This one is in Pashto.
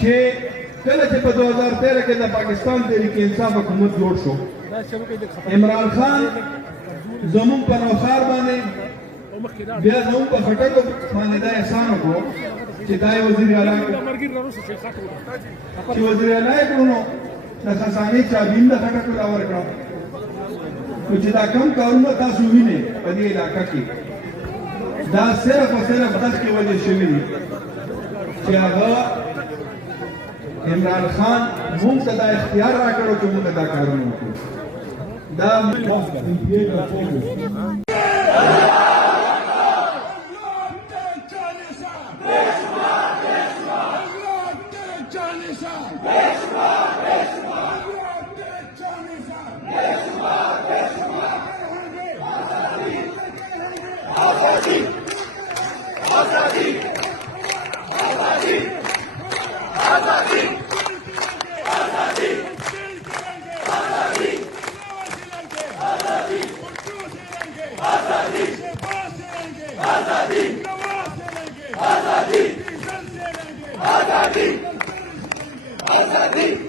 چې کله چې په 2013 کې د پاکستان تحریک انصاف حکومت جوړ شو، عمران خان زمون په نوښار باندې بیا زمون په خټکو باندې دا احسان وکړو چې دا وزیر اعلی چې وزیر اعلی کړو نو د خزانې چابین د خټکو را ورکړو. نو چې دا کم کارونه تاسو وینئ په دې علاقه کې دا صرف او صرف دغې وجې شوي دي چې هغه عمران خان مونږ ته دا اختیار راکړو چې مونږ دا کارونه وکړو. دا आजादी